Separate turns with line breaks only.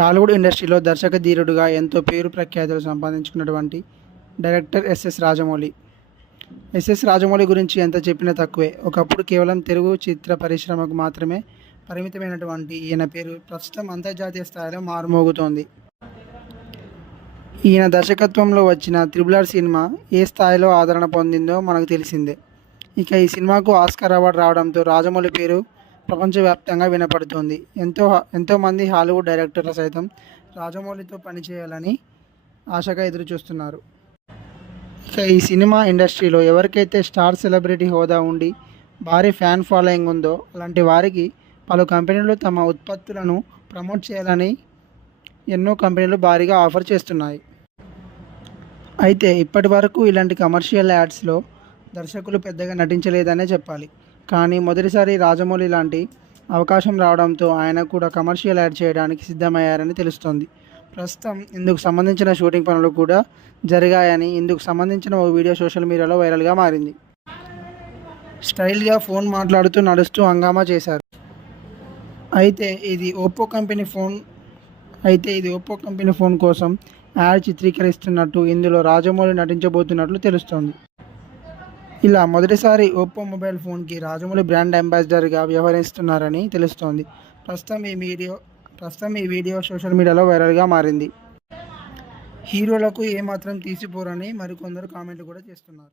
టాలీవుడ్ ఇండస్ట్రీలో దర్శక ధీరుడుగా ఎంతో పేరు ప్రఖ్యాతులు సంపాదించుకున్నటువంటి director S S Rajamouli. S S Rajamouli గురించి ఎంత చెప్పినా తక్కువే. ఒకప్పుడు కేవలం తెలుగు చిత్ర పరిశ్రమకు మాత్రమే పరిమితమైనటువంటి ఈయన పేరు ప్రస్తుతం అంతర్జాతీయ స్థాయిలో మారుమోగుతోంది. ఈయన దర్శకత్వంలో వచ్చిన త్రిబుల్ ఆర్ సినిమా ఏ స్థాయిలో ఆదరణ పొందిందో మనకు తెలిసిందే. ఇక ఈ సినిమాకు ఆస్కార్ అవార్డు రావడంతో రాజమౌళి పేరు ప్రపంచవ్యాప్తంగా వినపడుతోంది. ఎంతో ఎంతోమంది హాలీవుడ్ డైరెక్టర్లు సైతం రాజమౌళితో పనిచేయాలని ఆశగా ఎదురు చూస్తున్నారు ఇక ఈ సినిమా ఇండస్ట్రీలో ఎవరికైతే స్టార్ సెలబ్రిటీ హోదా ఉండి భారీ ఫ్యాన్ ఫాలోయింగ్ ఉందో అలాంటి వారికి పలు కంపెనీలు తమ ఉత్పత్తులను ప్రమోట్ చేయాలని ఎన్నో కంపెనీలు భారీగా ఆఫర్ చేస్తున్నాయి. అయితే ఇప్పటి వరకు ఇలాంటి కమర్షియల్ యాడ్స్లో దర్శకులు పెద్దగా నటించలేదనే చెప్పాలి. కానీ మొదటిసారి రాజమౌళి లాంటి అవకాశం రావడంతో ఆయన కూడా కమర్షియల్ యాడ్ చేయడానికి సిద్ధమయ్యారని తెలుస్తోంది. ప్రస్తుతం ఇందుకు సంబంధించిన షూటింగ్ పనులు కూడా జరిగాయని ఇందుకు సంబంధించిన ఓ వీడియో సోషల్ మీడియాలో వైరల్గా మారింది. స్టైల్గా ఫోన్ మాట్లాడుతూ నడుస్తూ హంగామా చేశారు. అయితే ఇది ఓప్పో కంపెనీ ఫోన్ అయితే ఇది ఓప్పో కంపెనీ ఫోన్ కోసం యాడ్ చిత్రీకరిస్తున్నట్టు ఇందులో రాజమౌళి నటించబోతున్నట్లు తెలుస్తోంది. ఇలా మొదటిసారి ఒప్పో మొబైల్ ఫోన్కి రాజమౌళి బ్రాండ్ అంబాసిడర్గా వ్యవహరిస్తున్నారని తెలుస్తోంది. ప్రస్తుతం ఈ వీడియో ప్రస్తుతం ఈ వీడియో సోషల్ మీడియాలో వైరల్గా మారింది. హీరోలకు ఏమాత్రం తీసిపోరని మరికొందరు కామెంట్లు కూడా చేస్తున్నారు.